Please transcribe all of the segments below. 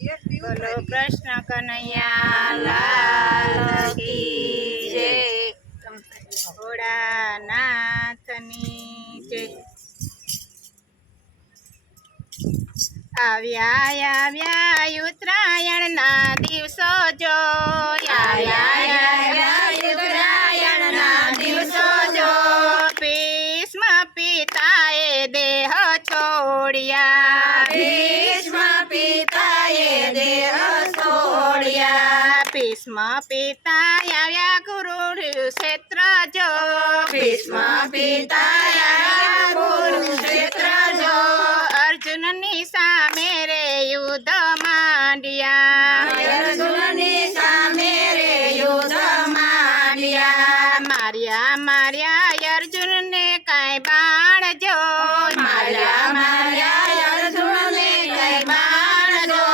બોલો કૃષ્ણ કનૈયા લાલ કી જય, ભોળાનાથની જય। આવ્યા ઉત્તરાયણના દિવસો જો, આવ્યા ઉત્તરાયણના દિવસો જો, ભીષ્મ પિતાએ દેહ છોડ્યા, ભીષ્મ પિતાએ દેહ છોડ્યા, ભીષ્મ પિતા આવ્યા કુરુક્ષેત્ર જો, ભીષ્મ પિતા આવ્યા કુરુક્ષેત્ર જો, અર્જુનની સામે રે યુદ્ધ માંડ્યા, અર્જુનની સામે રે યુદ્ધ માંડ્યા, માર્યા અર્જુનને કાંઈ બાણ જો, માર્યા અર્જુનને કાંઈ બાણ જો,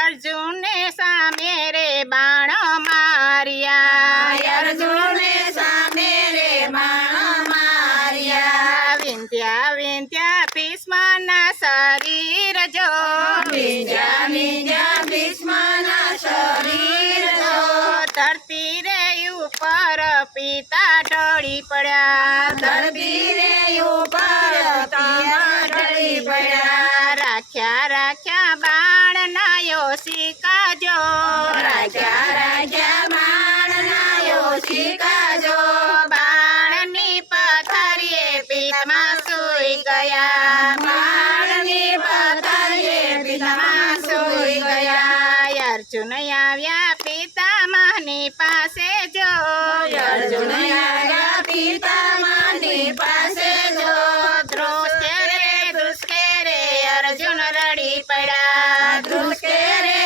અર્જુનને સામે રે બાણ માર્યા, અર્જુનને સામે રે બાણ માર્યા, વિંધ્યા ભીષ્મના શરીર જો, વિંધ્યા ભીષ્મના શરીર જો, ધરતી રે ઉપર પિતા ઢળી પડ્યા, ધરતી રે ઉપર પિતા ઢળી પડ્યા, રાખ્યા બાણ નાયો શિકાજો, રાખ્યા બાણ નાયો શિકાજો, બાણની પથારીએ પિતામાં સૂઈ ગયા, બાણની પથારીએ પિતામાં સૂઈ ગયા, અર્જુન આવ્યા પિતામહની પાસે જો, અર્જુન આવ્યા પિતામહની પાસે જો, ધ્રુસકે રે અર્જુન રડી પડ્યા, ધ્રુસકે રે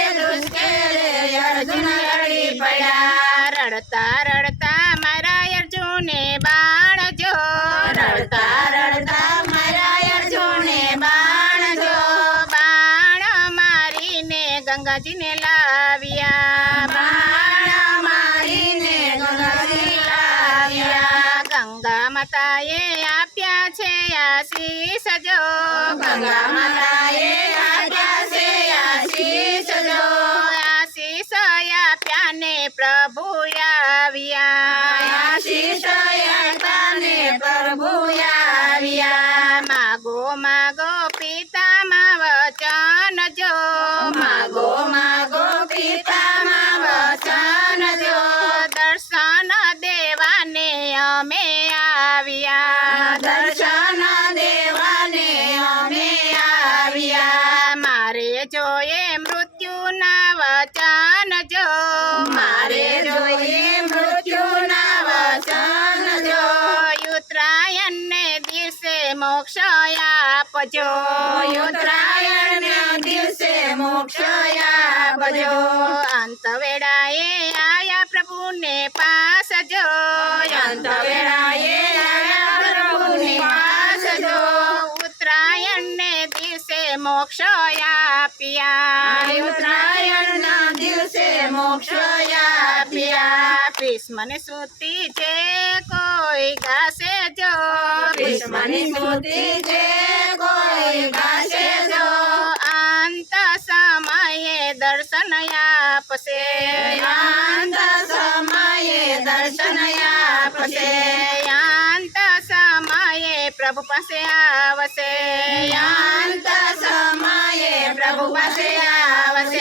અર્જુન રડી પડ્યા, રડતા મારા અર્જુને બાણ જો, રડતા મારા અર્જુને બાણ જો, બાણ મારીને ગંગાજીને લાવ્યા, બાણ મારીને ગંગાજી લાવ્યા, ગંગા માતાએ આપ્યા છે આશીષ જો, ગંગા માતાએ આપ્યા છે આશીષ જો, આશીષ આપ્યા ને પ્રભુ આવ્યા, આશીષ આપ્યા ને પ્રભુ આવ્યા, માગો પિતામાં વચન જો, માગો પિતામાં વચન જો, દર્શન દેવાને અમે આવ્યા, દર્શન દેવાને અમે આવ્યા, મારે જોઈએ મૃત્યુના વચન જો, મારે જોઈએ મૃત્યુના વચન જો, ઉત્તરાયણને દિવસે મોક્ષ આપજો, ઉત્તરાયણને દિવસે મોક્ષ આપજો, અંત વેળાએ આયા પ્રભુને પાસ જો, અંત વેળાએ આયા પ્રભુને પાસ જો, ઉત્તરાયણને દિવસે મોક્ષ આપ્યા, ઉત્તરાયણના દિવસે મોક્ષ આપ્યા, ભીષ્મની સ્તુતિ છે કોઈ ગાશે જો, ભીષ્મની સ્તુતિ છે કોઈ ગાશે જો, અંત સમયે દર્શન આપશે, અંત સમયે દર્શન આપશે, અંત સમયે પ્રભુ પાસે આવશે, અંત સમયે પ્રભુ પાસે આવશે।